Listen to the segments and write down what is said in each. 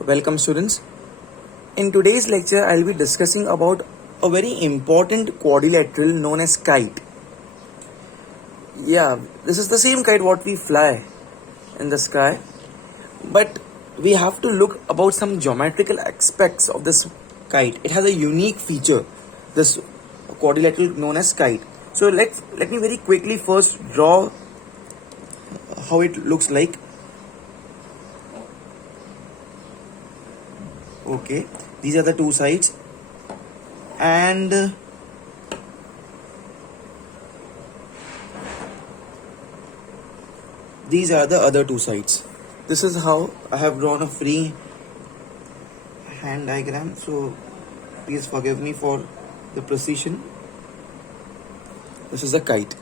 Welcome students. In today's lecture I'll be discussing about a very important quadrilateral known as kite. Yeah, this is the same kite what we fly in the sky, but we have to look about some geometrical aspects of this kite. It has a unique feature, this quadrilateral known as kite. So let me very quickly first draw how it looks like. Okay, these are the two sides, and these are the other two sides. This is how I have drawn a free hand diagram, so please forgive me for the precision. This is a kite.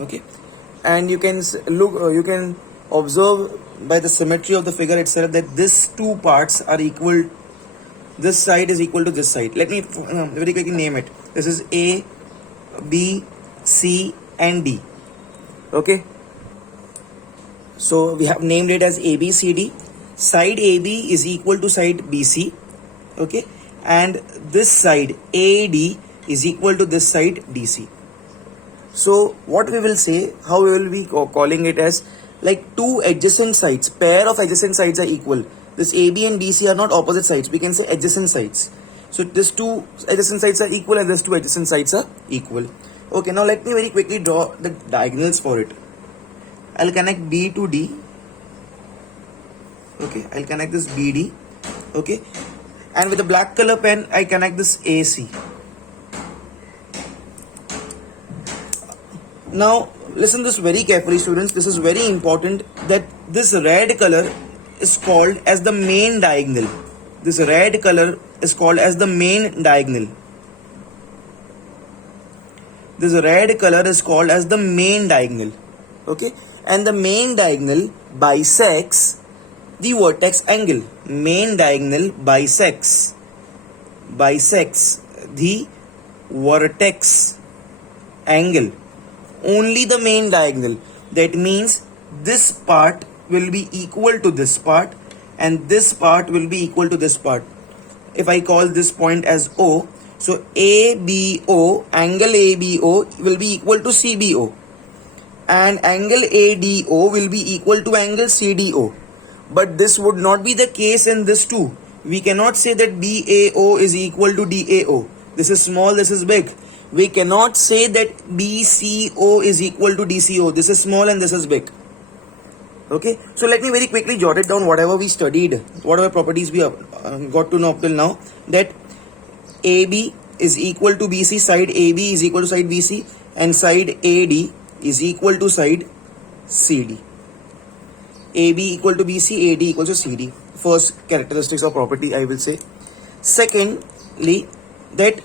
Okay, and you can you can observe by the symmetry of the figure itself that these two parts are equal. This side is equal to this side. Let me very quickly name it. This is A, B, C and D. Okay, so we have named it as ABCD. Side AB is equal to side BC. Okay, and this side AD is equal to this side DC. So what we will say, how we will be calling it as like two adjacent sides, pair of adjacent sides are equal. This AB and BC are not opposite sides, we can say adjacent sides. So these two adjacent sides are equal and these two adjacent sides are equal. Okay, now let me very quickly draw the diagonals for it. I'll connect B to D. Okay, I'll connect this BD. Okay, and with a black color pen I connect this AC. Now listen this very carefully students, this is very important that this red color is called as the main diagonal. This red color is called as the main diagonal. This red color is called as the main diagonal. Okay, and the main diagonal bisects the vertex angle. Main diagonal bisects the vertex angle. Only the main diagonal. That means this part will be equal to this part and this part will be equal to this part. If I call this point as O, so ABO, angle ABO will be equal to CBO and angle ADO will be equal to angle CDO. But this would not be the case in this too. We cannot say that BAO is equal to DAO. This is small, this is big. We cannot say that BCO is equal to DCO. This is small and this is big. Okay, so let me very quickly jot it down whatever we studied, whatever properties we have got to know up till now. That AB is equal to BC, side AB is equal to side BC and side AD is equal to side CD. AB equal to BC, AD equal to CD. First characteristics or property I will say. Secondly, that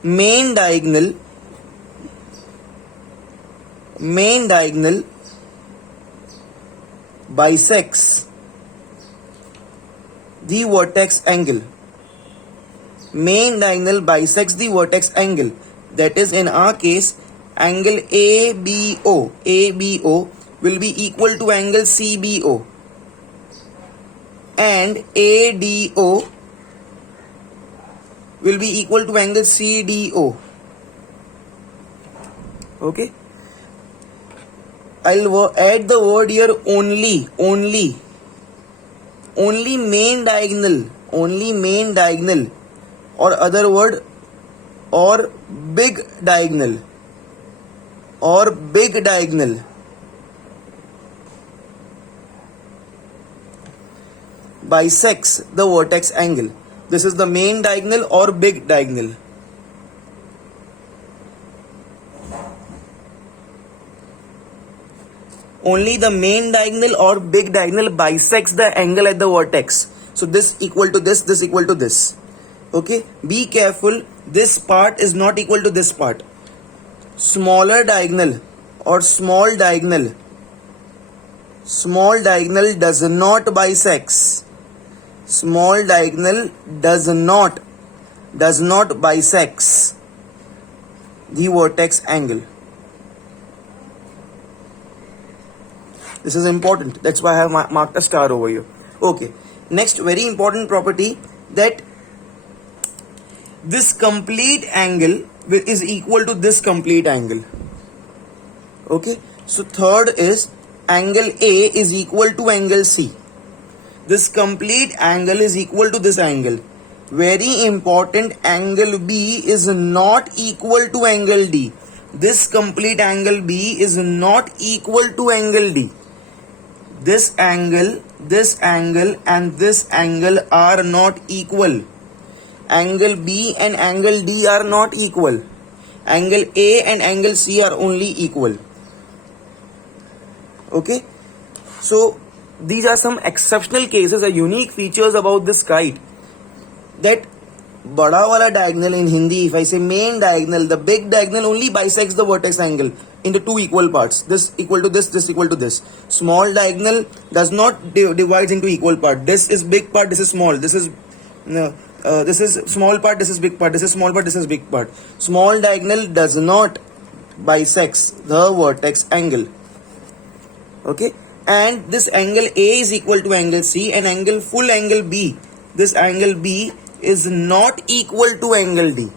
main diagonal bisects the vertex angle. Main diagonal bisects the vertex angle. That is, in our case, angle ABO will be equal to angle CBO and ADO will be equal to angle CDO. Okay, I'll add the word here only main diagonal or other word or big diagonal bisects the vertex angle. This is the main diagonal or big diagonal. Only the main diagonal or big diagonal bisects the angle at the vertex. So this equal to this, this equal to this. Okay, be careful, this part is not equal to this part. Smaller diagonal or small diagonal does not bisects. Small diagonal does not bisects the vertex angle. This is important. That's why I have marked a star over here. Okay. Next, very important property, that this complete angle is equal to this complete angle. Okay. So third is angle A is equal to angle C. This complete angle is equal to this angle. Very important, angle B is not equal to angle D. This complete angle B is not equal to angle D. This angle, and this angle are not equal. Angle B and angle D are not equal. Angle A and angle C are only equal. Okay. So these are some exceptional cases, or unique features about this kite, that bada wala diagonal in Hindi, if I say main diagonal, the big diagonal only bisects the vertex angle into two equal parts. This equal to this equal to this. Small diagonal does not divides into equal part. This is big part, this is small. This is small part, this is big part. This is small part, this is big part. Small diagonal does not bisects the vertex angle. Okay. And this angle A is equal to angle C, and full angle B, this angle B is not equal to angle D.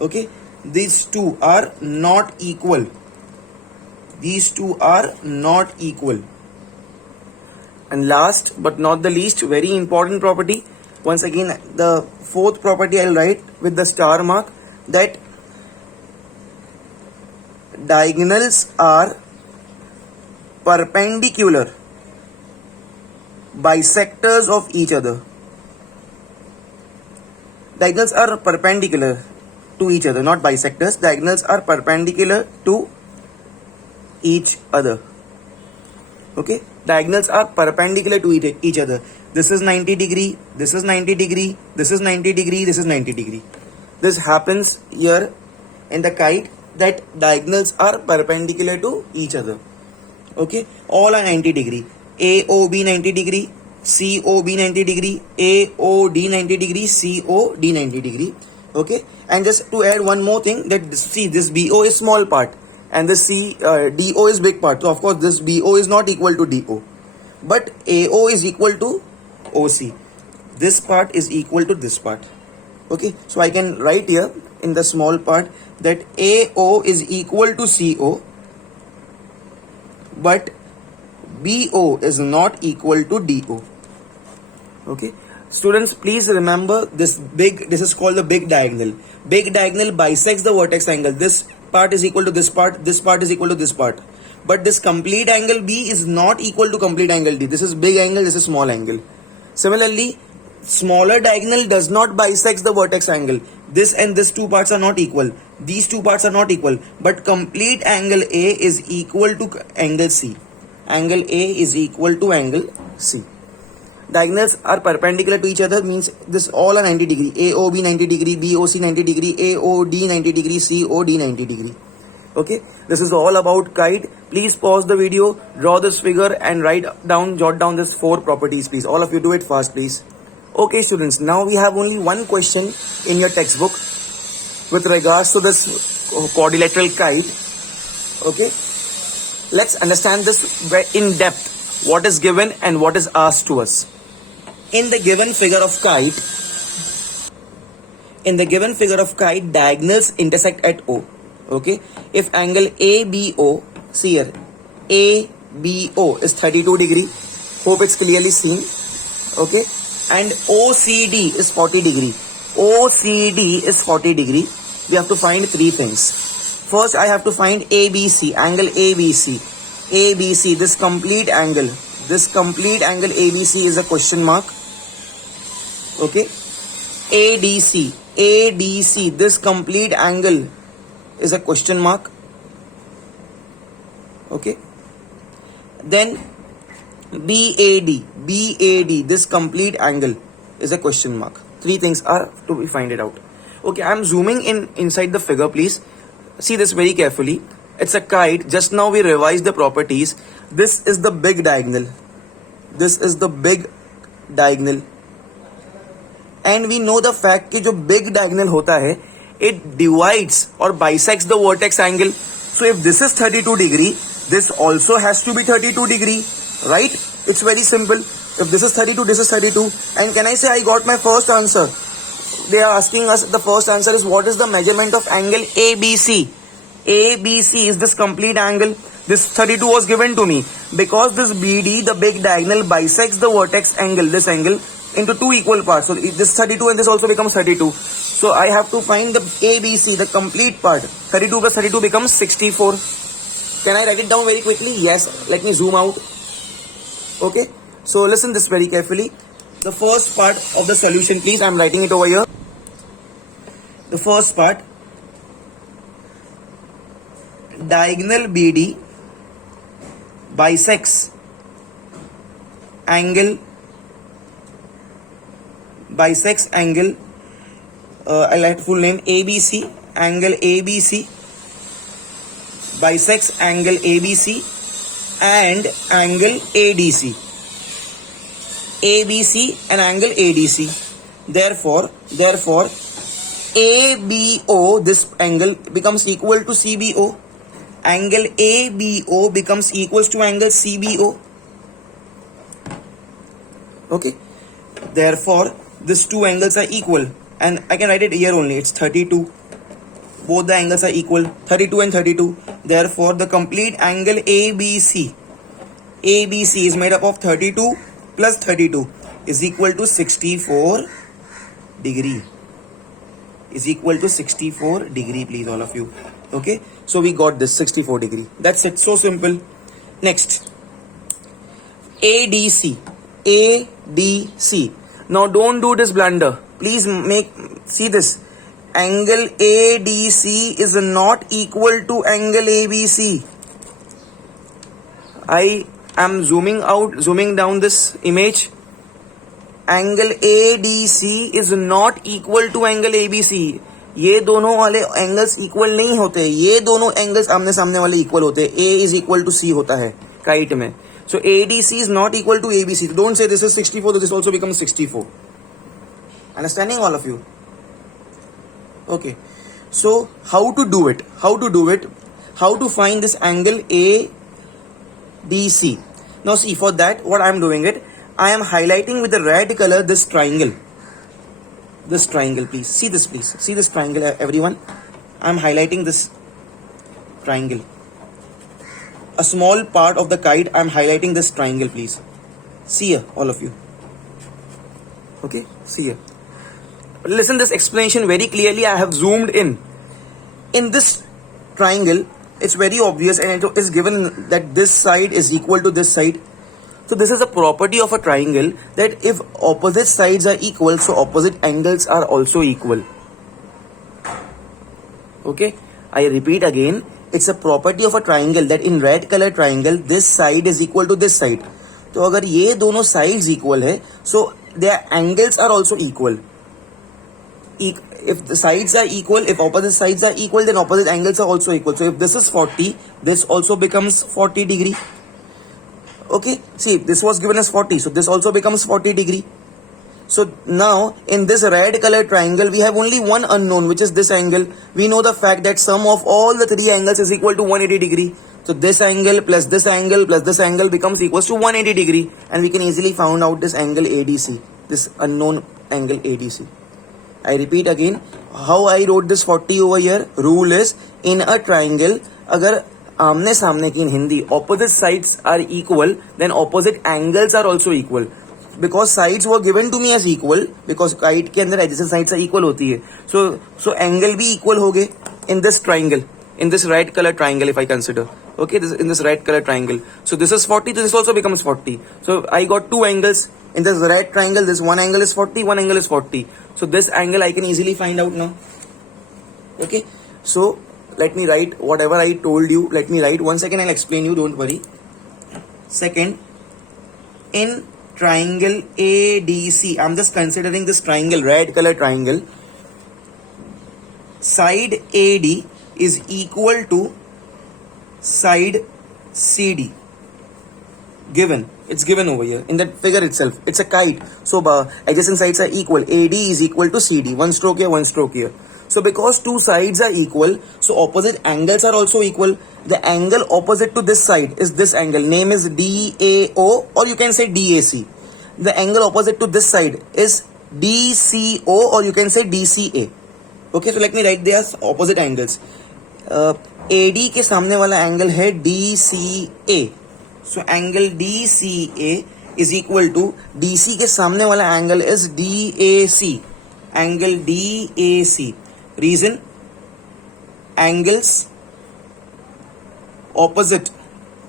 Okay. These two are not equal. These two are not equal. And last but not the least, very important property, once again the fourth property I'll write with the star mark, that diagonals are perpendicular bisectors of each other. Diagonals are perpendicular to each other, not bisectors. Diagonals are perpendicular to each other. Okay. Diagonals are perpendicular to each other. This is 90 degree, this is 90 degree, this is 90 degree, this is 90 degree. This happens here in the kite, that diagonals are perpendicular to each other. Okay, all are 90 degree. AOB 90 degree, COB 90 degree, AOD 90 degree, COD 90 degree. Okay, and just to add one more thing, that see, this BO is small part and this DO is big part. So of course this BO is not equal to DO, but AO is equal to OC. This part is equal to this part. Okay, so I can write here in the small part that AO is equal to CO, but BO is not equal to DO. Okay, students, please remember this is called the big diagonal. Big diagonal bisects the vertex angle. This part is equal to this part is equal to this part. But this complete angle B is not equal to complete angle D. This is big angle, this is small angle. Similarly, smaller diagonal does not bisects the vertex angle. This and this two parts are not equal. These two parts are not equal. But complete angle A is equal to angle C. Angle A is equal to angle C. Diagonals are perpendicular to each other, means this all are 90 degree. AOB 90 degree, BOC 90 degree, AOD 90 degree, COD 90 degree. Okay, this is all about kite. Please pause the video, draw this figure and jot down this 4 properties, please. All of you do it fast, please. Okay, students, now we have only one question in your textbook with regards to this quadrilateral kite. Okay, let's understand this in depth, what is given and what is asked to us. In the given figure of kite, diagonals intersect at O. Okay, if angle ABO, see here, ABO is 32 degree. Hope it's clearly seen. Okay, and OCD is 40 degree. OCD is 40 degree. We have to find 3 things. First, I have to find ABC, angle ABC. ABC, this complete angle ABC is a question mark. Okay, ADC, this complete angle is a question mark. Okay, then BAD, this complete angle is a question mark. 3 things are to be find it out. Okay, I'm zooming inside the figure, please. See this very carefully. It's a kite. Just now we revised the properties. This is the big diagonal. And we know the fact कि जो big diagonal होता है, it divides or bisects the vertex angle. So if this is 32 degree, this also has to be 32 degree, right? It's very simple. If this is 32, this is 32. And can I say I got my first answer? They are asking us, the first answer is what is the measurement of angle ABC? ABC is this complete angle. This 32 was given to me because this BD, the big diagonal, bisects the vertex angle, this angle, into two equal parts. So this 32 and this also becomes 32. So I have to find the ABC, the complete part. 32 plus 32 becomes 64. Can I write it down very quickly? Yes. Let me zoom out. Okay. So listen this very carefully. The first part of the solution, please. I'm writing it over here. The first part. Diagonal BD bisects angle. I'll write full name ABC. Angle ABC bisects angle ABC and angle ADC. ABC and angle ADC. Therefore, ABO, this angle becomes equal to CBO. Angle ABO becomes equals to angle CBO. Okay. Therefore, these two angles are equal. And I can write it here only. It's 32. Both the angles are equal. 32 and 32. Therefore, the complete angle ABC is made up of 32 plus 32 is equal to 64 degree. Is equal to 64 degree, please, all of you. Okay. So we got this 64 degree. That's it. So simple. Next. ADC. Now don't do this blunder. Please see this. Angle ADC is not equal to angle ABC. I am zooming down this image. Angle ADC is not equal to angle ABC. ये दोनों वाले angles equal नहीं होते. ये दोनों angles आमने सामने वाले इक्वल होते हैं. A is equal to C होता है काइट में. So ADC is not equal to ABC. Don't say this is 64, this also becomes 64. Understanding, all of you? Okay. So how to do it? How to find this angle ADC? Now see, for that what I am doing it, I am highlighting with the red color this triangle. This triangle, please. See this, please. See this triangle, everyone. I am highlighting this triangle. A small part of the kite, I am highlighting this triangle, please. See here, all of you. Okay, see here. Listen this explanation very clearly. I have zoomed in. In this triangle, it's very obvious and it is given that this side is equal to this side. So this is a property of a triangle that if opposite sides are equal, so opposite angles are also equal. Okay, I repeat again. It's a property of a triangle that in red color triangle, this side is equal to this side. तो अगर ये दोनों sides equal है, so their angles are also equal. If the sides are equal, if opposite sides are equal, then opposite angles are also equal. So if this is 40, this also becomes 40 degree. Okay, see, this was given as 40, so this also becomes 40 degree. So now in this red color triangle, we have only one unknown, which is this angle. We know the fact that sum of all the three angles is equal to 180 degree. So this angle plus this angle plus this angle becomes equals to 180 degree. And we can easily find out this angle ADC, this unknown angle ADC. I repeat again, how I wrote this 40 over here. Rule is, in a triangle, अगर आमने सामने की in Hindi, opposite sides are equal, then opposite angles are also equal. Because sides were given to me as equal, because kite के अंदर adjacent sides are equal होती है. So angle भी equal हो गए in this triangle, in this red color triangle if I consider. Okay, in this red color triangle. So this is 40, this also becomes 40. So I got two angles in this red triangle. This one angle is 40, one angle is 40. So this angle I can easily find out now. Okay, so let me write whatever I told you. Let me write. 1 second, I'll explain you. Don't worry. Second, in triangle ADC, I'm just considering this triangle, red color triangle. Side AD is equal to side CD. Given. It's given over here in that figure itself. It's a kite. So adjacent sides are equal. AD is equal to CD. One stroke here, one stroke here. So because two sides are equal, so opposite angles are also equal. The angle opposite to this side is this angle. Name is DAO, or you can say DAC. The angle opposite to this side is DCO, or you can say DCA. Okay, so let me write their opposite angles. AD के सामने वाला angle है DCA. So angle DCA is equal to DC के सामने वाला angle is DAC. Angle DAC. Reason: angles opposite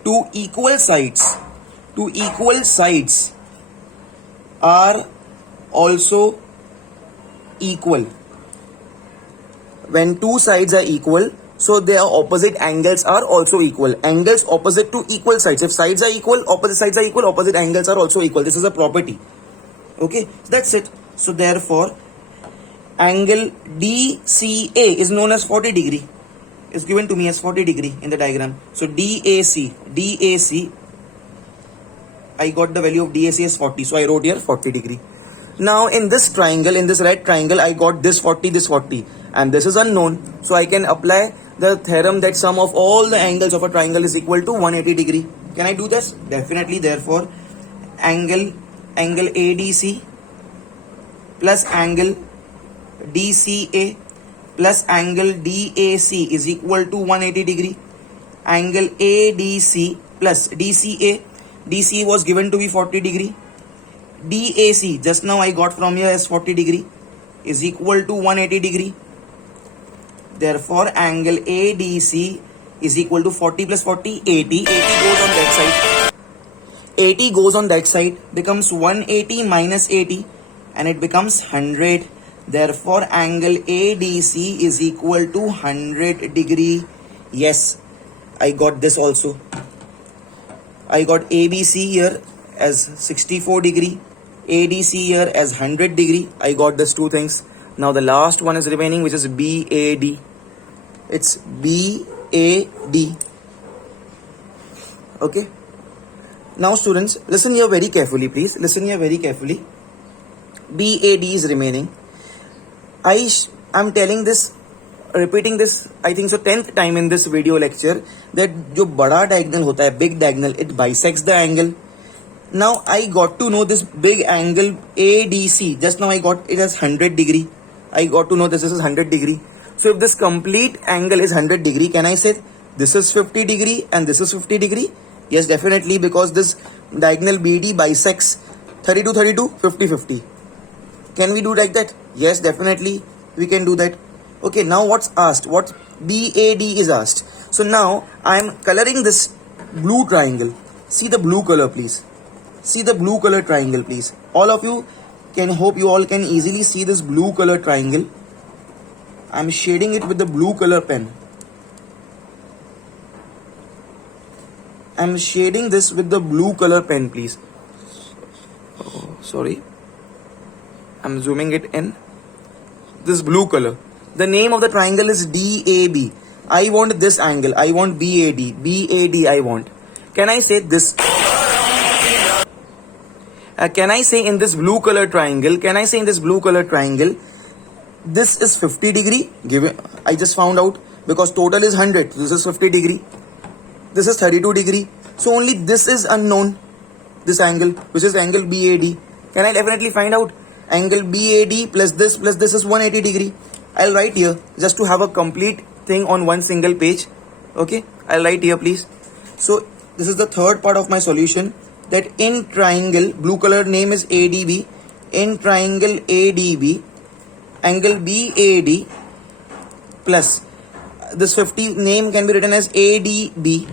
to equal sides are also equal. When two sides are equal, so their opposite angles are also equal. Angles opposite to equal sides. If sides are equal, opposite sides are equal, opposite angles are also equal. This is a property. Okay, that's it. So therefore, angle DCA is known as 40 degree. It's given to me as 40 degree in the diagram. So DAC, I got the value of DAC as 40. So I wrote here 40 degree. Now in this triangle, in this right triangle, I got this 40, this 40. And this is unknown. So I can apply the theorem that sum of all the angles of a triangle is equal to 180 degree. Can I do this? Definitely. Therefore, angle ADC plus angle DCA plus angle DAC is equal to 180 degree. Angle ADC plus DCA. DCA was given to be 40 degree. DAC just now I got from here as 40 degree is equal to 180 degree. Therefore, angle ADC is equal to 40 plus 40, 80. 80 goes on that side. 80 goes on that side, becomes 180 minus 80, and it becomes 100. Therefore, angle ADC is equal to 100 degree. Yes, I got this also. I got ABC here as 64 degree. ADC here as 100 degree. I got these two things. Now the last one is remaining, which is BAD. It's BAD. Okay. Now students, listen here very carefully, please. Listen here very carefully. BAD is remaining. I'm telling this, repeating this, I think so 10th time in this video lecture, that जो बड़ा diagonal होता है, big diagonal, it bisects the angle. Now I got to know this big angle ADC. Just now I got it as 100 degree. I got to know this is 100 degree. So if this complete angle is 100 degree, can I say this is 50 degree and this is 50 degree? Yes, definitely, because this diagonal BD bisects 32, 32, 50, 50. Can we do like that? Yes, definitely we can do that. Okay, now what's asked? What BAD is asked. So now I am coloring this blue triangle. See the blue color, please. See the blue color triangle, please. All of you can, hope you all can easily see this blue color triangle. I'm shading it with the blue color pen. I'm shading this with the blue color pen, please. Oh, sorry. I'm zooming it in. This blue color. The name of the triangle is DAB. I want this angle. I want BAD. BAD I want. Can I say this? Can I say in this blue color triangle? Can I say in this blue color triangle? This is 50 degree. I just found out, because total is 100. This is 50 degree. This is 32 degree. So only this is unknown. This angle, which is angle BAD. Can I definitely find out? Angle BAD plus this is 180 degree. I'll write here just to have a complete thing on one single page. Okay, I'll write here, please. So this is the third part of my solution, that in triangle, blue color name is ADB. In triangle ADB, angle BAD plus this 50 name can be written as ADB.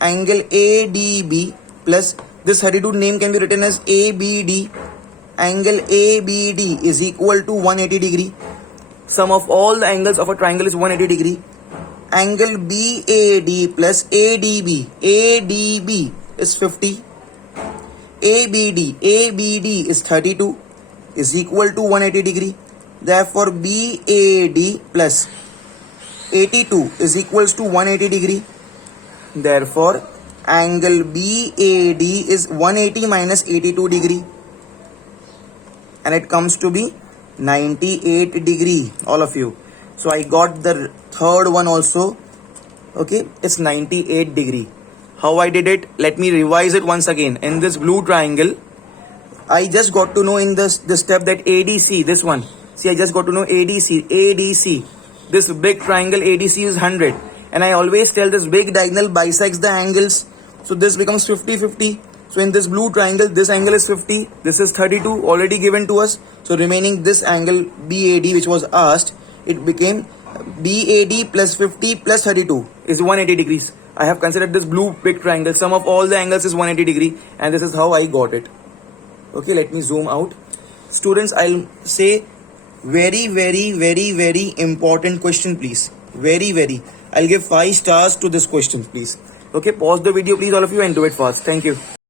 Angle ADB plus this 32 name can be written as ABD. Angle ABD is equal to 180 degree. Sum of all the angles of a triangle is 180 degree. Angle BAD plus ADB. ADB is 50. ABD is 32, is equal to 180 degree. Therefore, BAD plus 82 is equals to 180 degree. Therefore, angle BAD is 180 minus 82 degree. And it comes to be 98 degree. All of you. So I got the third one also. Okay, it's 98 degree. How I did it? Let me revise it once again. In this blue triangle, I just got to know in this step that ADC, this one. See, I just got to know ADC. This big triangle ADC is 100. And I always tell this big diagonal bisects the angles. So this becomes 50-50. So in this blue triangle, this angle is 50. This is 32 already given to us. So remaining this angle BAD which was asked, it became BAD plus 50 plus 32 is 180 degrees. I have considered this blue big triangle. Sum of all the angles is 180 degree. And this is how I got it. Okay, let me zoom out. Students, I'll say very important question, please. Very. I'll give 5 stars to this question, please. Okay, pause the video, please, all of you, and do it fast. Thank you.